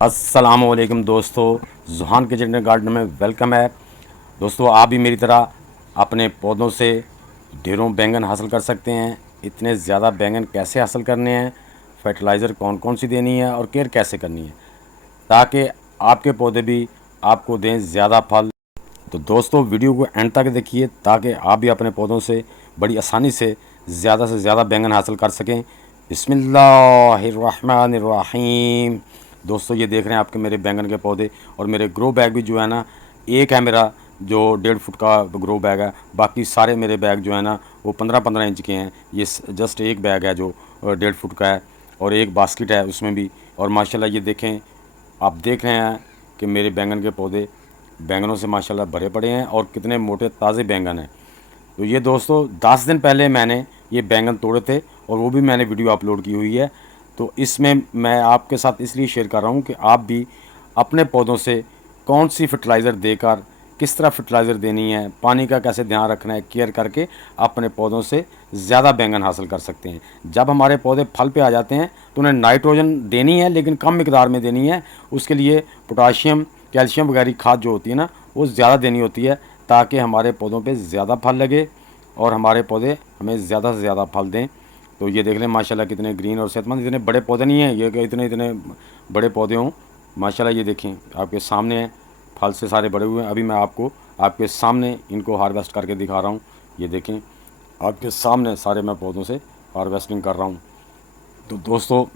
अस्सलामुअलैकुम दोस्तों, ज़ुहान kitchen garden में वेलकम है। दोस्तों, आप भी मेरी तरह अपने पौधों से ढेरों बैंगन हासिल कर सकते हैं। इतने ज़्यादा बैंगन कैसे हासिल करने हैं, फर्टिलाइज़र कौन कौन सी देनी है और केयर कैसे करनी है, ताकि आपके पौधे भी आपको दें ज़्यादा फल। तो दोस्तों, वीडियो को एंड तक देखिए ताकि आप भी अपने पौधों से बड़ी आसानी से ज़्यादा बैंगन हासिल कर सकें। बिस्मिल्लाहिर्रहमानिर्रहीम। दोस्तों, ये देख रहे हैं आपके मेरे बैंगन के पौधे, और मेरे ग्रो बैग भी जो है ना, एक है मेरा जो 1.5 फुट का ग्रो बैग है। बाकी सारे मेरे बैग जो है ना वो 15-15 इंच के हैं। ये जस्ट एक बैग है जो 1.5 फुट का है, और एक बास्केट है उसमें भी। और माशाल्लाह ये देखें, आप देख रहे हैं कि मेरे बैंगन के पौधे बैंगनों से माशाल्लाह भरे पड़े हैं, और कितने मोटे ताज़े बैंगन हैं। तो ये दोस्तों 10 दिन पहले मैंने ये बैंगन तोड़े थे, और वो भी मैंने वीडियो अपलोड की हुई है। तो इसमें मैं आपके साथ इसलिए शेयर कर रहा हूँ कि आप भी अपने पौधों से कौन सी फर्टिलाइज़र देकर, किस तरह फर्टिलाइज़र देनी है, पानी का कैसे ध्यान रखना है, केयर करके अपने पौधों से ज़्यादा बैंगन हासिल कर सकते हैं। जब हमारे पौधे फल पे आ जाते हैं तो उन्हें नाइट्रोजन देनी है, लेकिन कम मिकदार में देनी है। उसके लिए पोटाशियम, कैल्शियम वगैरह खाद जो होती है ना, वो ज़्यादा देनी होती है, ताकि हमारे पौधों पे ज़्यादा फल लगे और हमारे पौधे हमें ज़्यादा से ज़्यादा फल दें। तो ये देख लें माशाल्लाह कितने ग्रीन और सेहतमंद। इतने बड़े पौधे नहीं हैं ये कि इतने इतने बड़े पौधे हों। माशाल्लाह ये देखें आपके सामने हैं, फल से सारे बड़े हुए हैं। अभी मैं आपको आपके सामने इनको हार्वेस्ट करके दिखा रहा हूँ। ये देखें, आपके सामने सारे मैं पौधों से हार्वेस्टिंग कर रहा हूँ। तो दोस्तों,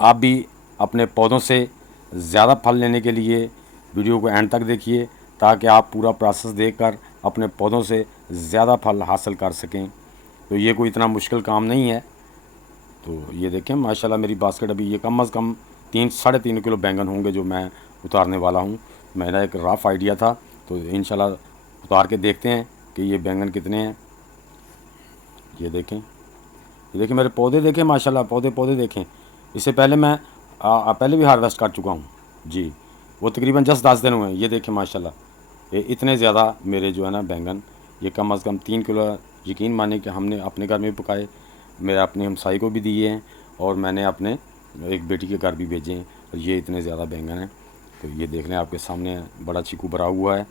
आप भी अपने पौधों से ज़्यादा फल लेने के लिए वीडियो को एंड तक देखिए, ताकि आप पूरा प्रोसेस देखकर अपने पौधों से ज़्यादा फल हासिल कर सकें। तो ये कोई इतना मुश्किल काम नहीं है। तो ये देखें माशाल्लाह मेरी बास्केट, अभी ये कम अज़ कम 3-3.5 किलो बैंगन होंगे जो मैं उतारने वाला हूँ। मेरा एक रफ़ आइडिया था, तो इंशाल्लाह उतार के देखते हैं कि ये बैंगन कितने हैं। ये देखें मेरे पौधे, देखें माशाल्लाह, पौधे पौधे देखें। इससे पहले मैं पहले भी हार्वेस्ट कर चुका हूँ जी। वो तकरीबन 10 दिन हुए हैं। ये देखें माशाल्लाह, ये इतने ज़्यादा मेरे जो है ना बैंगन, ये कम अज़ कम 3 किलो। यकीन मानिए कि हमने अपने घर में भी पकाए, मैं अपने हमसाई को भी दिए हैं, और मैंने अपने एक बेटी के घर भी भेजे हैं। और ये इतने ज़्यादा बैंगन हैं। तो ये देख लें आपके सामने बड़ा चीकू भरा हुआ है।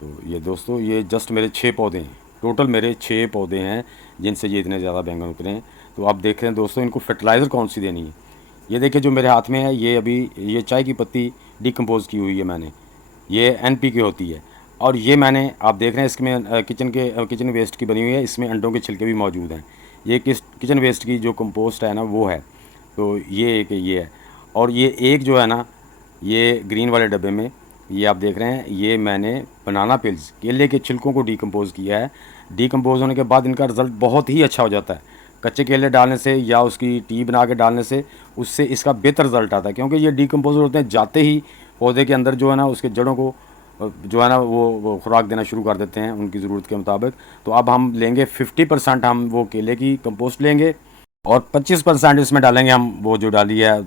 तो ये दोस्तों, ये जस्ट मेरे 6 पौधे हैं, टोटल मेरे 6 पौधे हैं जिनसे ये इतने ज़्यादा बैंगन उतरे हैं। तो आप देख रहे हैं दोस्तों, इनको फर्टिलाइज़र कौन सी देनी है। ये देखिए जो मेरे हाथ में है, ये अभी ये चाय की पत्ती डिकम्पोज़ की हुई है मैंने, ये NPK होती है। और ये मैंने, आप देख रहे हैं इसमें किचन वेस्ट की बनी हुई है, इसमें अंडों के छिलके भी मौजूद हैं। ये किचन वेस्ट की जो कंपोस्ट है ना वो है। तो ये एक ये है। और ये एक जो है ना, ये ग्रीन वाले डब्बे में, ये आप देख रहे हैं, ये मैंने बनाना पिल्स, केले के छिलकों को डिकम्पोज़ किया है। डिकम्पोज़ होने के बाद इनका रिज़ल्ट बहुत ही अच्छा हो जाता है। कच्चे केले डालने से या उसकी टी बना के डालने से, उससे इसका बेहतर रिज़ल्ट आता है, क्योंकि ये डिकम्पोज़र होते हैं, जाते ही पौधे के अंदर जो है ना उसके जड़ों को जो है ना वो खुराक देना शुरू कर देते हैं उनकी ज़रूरत के मुताबिक। तो अब हम लेंगे 50% हम वो केले की कंपोस्ट लेंगे, और 25% इसमें डालेंगे हम वो जो डाली है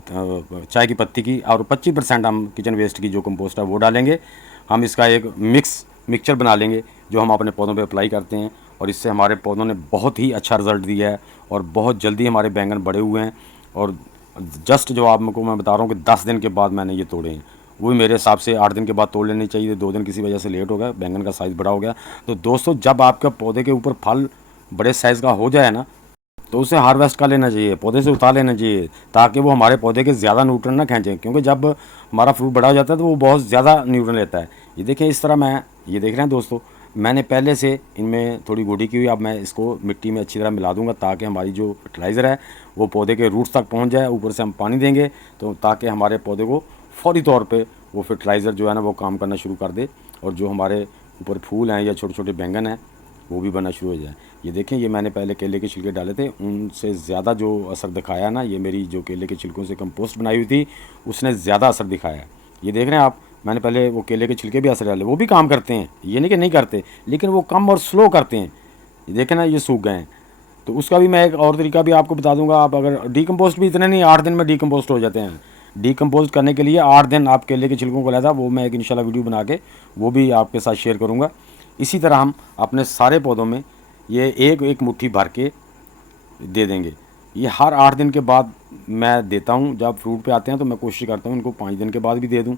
चाय की पत्ती की, और 25% हम किचन वेस्ट की जो कंपोस्ट है वो डालेंगे। हम इसका एक मिक्सचर बना लेंगे जो हम अपने पौधों पे अप्लाई करते हैं, और इससे हमारे पौधों ने बहुत ही अच्छा रिज़ल्ट दिया है, और बहुत जल्दी हमारे बैंगन बड़े हुए हैं। और जस्ट जो आपको मैं बता रहा हूँ कि 10 दिन के बाद मैंने ये तोड़े हैं। वो भी मेरे हिसाब से 8 दिन के बाद तोड़ लेनी चाहिए। 2 दिन किसी वजह से लेट हो गया, बैंगन का साइज़ बड़ा हो गया। तो दोस्तों, जब आपके पौधे के ऊपर फल बड़े साइज़ का हो जाए ना, तो उसे हार्वेस्ट कर लेना चाहिए, पौधे से उतार लेना चाहिए, ताकि वो हमारे पौधे के ज़्यादा न्यूट्रन ना खींचें। क्योंकि जब हमारा फ्रूट बड़ा हो जाता है तो वो बहुत ज़्यादा न्यूट्रन लेता है। ये देखिए इस तरह मैं, ये देख रहे हैं दोस्तों, मैंने पहले से इनमें थोड़ी गोडी की हुई। अब मैं इसको मिट्टी में अच्छी तरह मिला दूंगा, ताकि हमारी जो फर्टिलाइज़र है वो पौधे के रूट्स तक पहुंच जाए। ऊपर से हम पानी देंगे तो ताकि हमारे पौधे को फौरी तौर पे वो फर्टिलाइज़र जो है ना वो काम करना शुरू कर दे, और जो हमारे ऊपर फूल हैं या छोटे छोटे बैंगन हैं वो भी बनना शुरू हो जाए। ये देखें, ये मैंने पहले केले के छिलके डाले थे, उनसे ज़्यादा जो असर दिखाया ना, ये मेरी जो केले के छिलकों से कंपोस्ट बनाई हुई थी उसने ज़्यादा असर दिखाया। ये देख रहे हैं आप, मैंने पहले वो केले के छिलके भी असर डाले, वो भी काम करते हैं, ये नहीं कि नहीं करते, लेकिन वो कम और स्लो करते हैं। ये देखें ना, ये सूख गए हैं। तो उसका भी मैं एक और तरीका भी आपको बता दूंगा। आप अगर डिकम्पोस्ट भी इतने नहीं, 8 दिन में डिकम्पोस्ट हो जाते हैं। डिकम्पोस्ट करने के लिए 8 दिन आप केले के छिलकों को लेता, वो मैं एक इंशाल्लाह वीडियो बना के वो भी आपके साथ शेयर करूँगा। इसी तरह हम अपने सारे पौधों में ये एक एक मुट्ठी भर के दे देंगे। ये हर 8 दिन के बाद मैं देता हूँ। जब फ्रूट पे आते हैं तो मैं कोशिश करता हूँ इनको 5 दिन के बाद भी दे दूँ।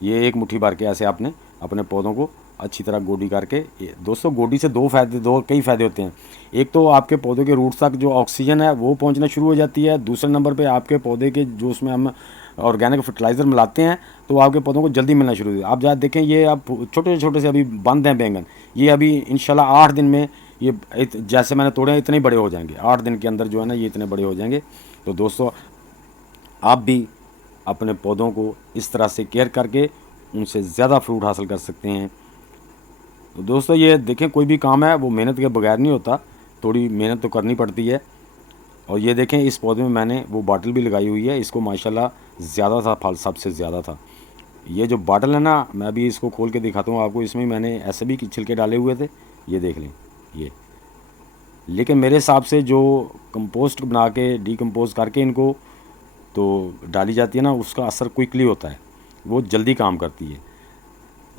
ये एक मुट्ठी भर के ऐसे आपने अपने पौधों को अच्छी तरह गोडी करके, दोस्तों गोडी से कई फ़ायदे होते हैं। एक तो आपके पौधे के रूट्स तक जो ऑक्सीजन है वो पहुंचना शुरू हो जाती है। दूसरे नंबर पे आपके पौधे के जो उसमें हम ऑर्गेनिक फर्टिलाइज़र मिलाते हैं तो आपके पौधों को जल्दी मिलना शुरू हो जाता है। आप जहाँ देखें ये अब छोटे छोटे से अभी बंद हैं बैंगन, ये अभी इंशाल्लाह 8 दिन में ये जैसे मैंने तोड़े हैं इतने ही बड़े हो जाएंगे। 8 दिन के अंदर जो है ना ये इतने बड़े हो जाएंगे। तो दोस्तों आप भी अपने पौधों को इस तरह से केयर करके उनसे ज़्यादा फ्रूट हासिल कर सकते हैं। तो दोस्तों ये देखें, कोई भी काम है वो मेहनत के बगैर नहीं होता, थोड़ी मेहनत तो करनी पड़ती है। और ये देखें इस पौधे में मैंने वो बाटल भी लगाई हुई है, इसको माशाल्लाह ज़्यादा था फल, सबसे ज़्यादा था। ये जो बाटल है ना, मैं अभी इसको खोल के दिखाता हूँ आपको। इसमें मैंने ऐसे भी छिलके डाले हुए थे, ये देख लें ये। लेकिन मेरे हिसाब से जो कंपोस्ट बना के डीकम्पोज करके इनको तो डाली जाती है ना, उसका असर क्विकली होता है, वो जल्दी काम करती है।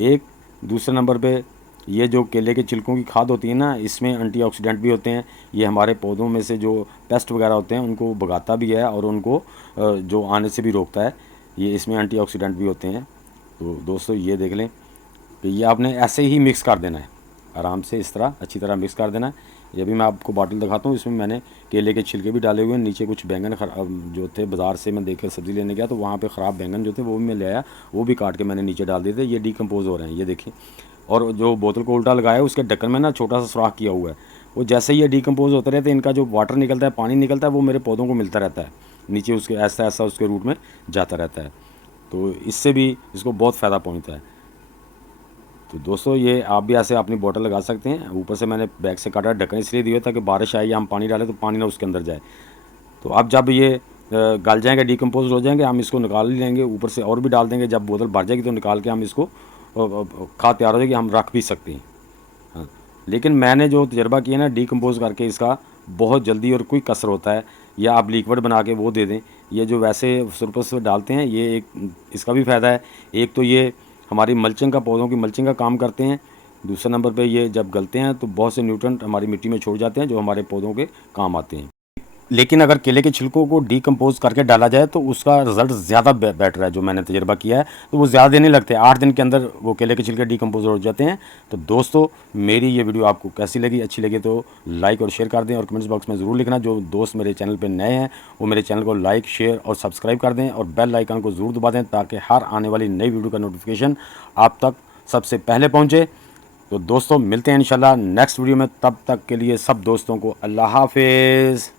एक दूसरे नंबर पे ये जो केले के छिलकों की खाद होती है ना, इसमें एंटीऑक्सीडेंट भी होते हैं। ये हमारे पौधों में से जो पेस्ट वगैरह होते हैं उनको भगाता भी है और उनको जो आने से भी रोकता है। ये इसमें एंटीऑक्सीडेंट भी होते हैं। तो दोस्तों ये देख लें कि ये आपने ऐसे ही मिक्स कर देना है, आराम से इस तरह अच्छी तरह मिक्स कर देना है। ये भी मैं आपको बाटल दिखाता हूँ, इसमें मैंने केले के छिलके भी डाले हुए हैं। नीचे कुछ बैंगन जो थे बाज़ार से मैं देख सब्ज़ी लेने गया तो वहाँ पे ख़राब बैंगन जो थे वो भी मैं ले आया, वो भी काट के मैंने नीचे डाल दिए थे। ये डीकम्पोज़ हो रहे हैं, ये देखिए। और जो बोतल को उल्टा लगाया है उसके ढक्कन में ना छोटा सा सुराख किया हुआ है, वो जैसे ही ये डीकम्पोज़ होते रहते हैं, इनका जो वाटर निकलता है, पानी निकलता है, वो मेरे पौधों को मिलता रहता है नीचे, उसके ऐसा ऐसा उसके रूट में जाता रहता है। तो इससे भी इसको बहुत फ़ायदा पहुँचता है। तो दोस्तों ये आप भी ऐसे अपनी बोतल लगा सकते हैं। ऊपर से मैंने बैग से काटा ढक्कन इसलिए दिया ताकि बारिश आए या हम पानी डालें तो पानी ना उसके अंदर जाए। तो अब जब ये गल जाएंगे, डीकम्पोज हो जाएंगे, हम इसको निकाल लेंगे, ऊपर से और भी डाल देंगे। जब बोतल भर जाएगी तो निकाल के हम इसको खाद तैयार हो जाएगी, हम रख भी सकते हैं। हाँ, लेकिन मैंने जो तजर्बा किया ना डीकम्पोज करके, इसका बहुत जल्दी और क्विक असर होता है। या आप लिक्विड बना के वो दे दें, ये जो वैसे सरपस डालते हैं, ये एक इसका भी फ़ायदा है। एक तो ये हमारी मल्चिंग का, पौधों की मल्चिंग का काम करते हैं। दूसरे नंबर पे ये जब गलते हैं तो बहुत से न्यूट्रिएंट हमारी मिट्टी में छोड़ जाते हैं जो हमारे पौधों के काम आते हैं। लेकिन अगर केले के छिलकों को डीकम्पोज करके डाला जाए तो उसका रिज़ल्ट ज़्यादा बेटर है। जो मैंने तजर्बा किया है तो वो ज़्यादा दिन नहीं लगते, 8 दिन के अंदर वो केले के छिलके डीकम्पोज हो जाते हैं। तो दोस्तों मेरी ये वीडियो आपको कैसी लगी, अच्छी लगी तो लाइक और शेयर कर दें और कमेंट्स बॉक्स में ज़रूर लिखना। जो दोस्त मेरे चैनल पर नए हैं वो मेरे चैनल को लाइक, शेयर और सब्सक्राइब कर दें और बेल आइकन को ज़रूर दबा दें ताकि हर आने वाली नई वीडियो का नोटिफिकेशन आप तक सबसे पहले पहुँचे। तो दोस्तों मिलते हैं इंशाल्लाह नेक्स्ट वीडियो में, तब तक के लिए सब दोस्तों को अल्लाह हाफिज़।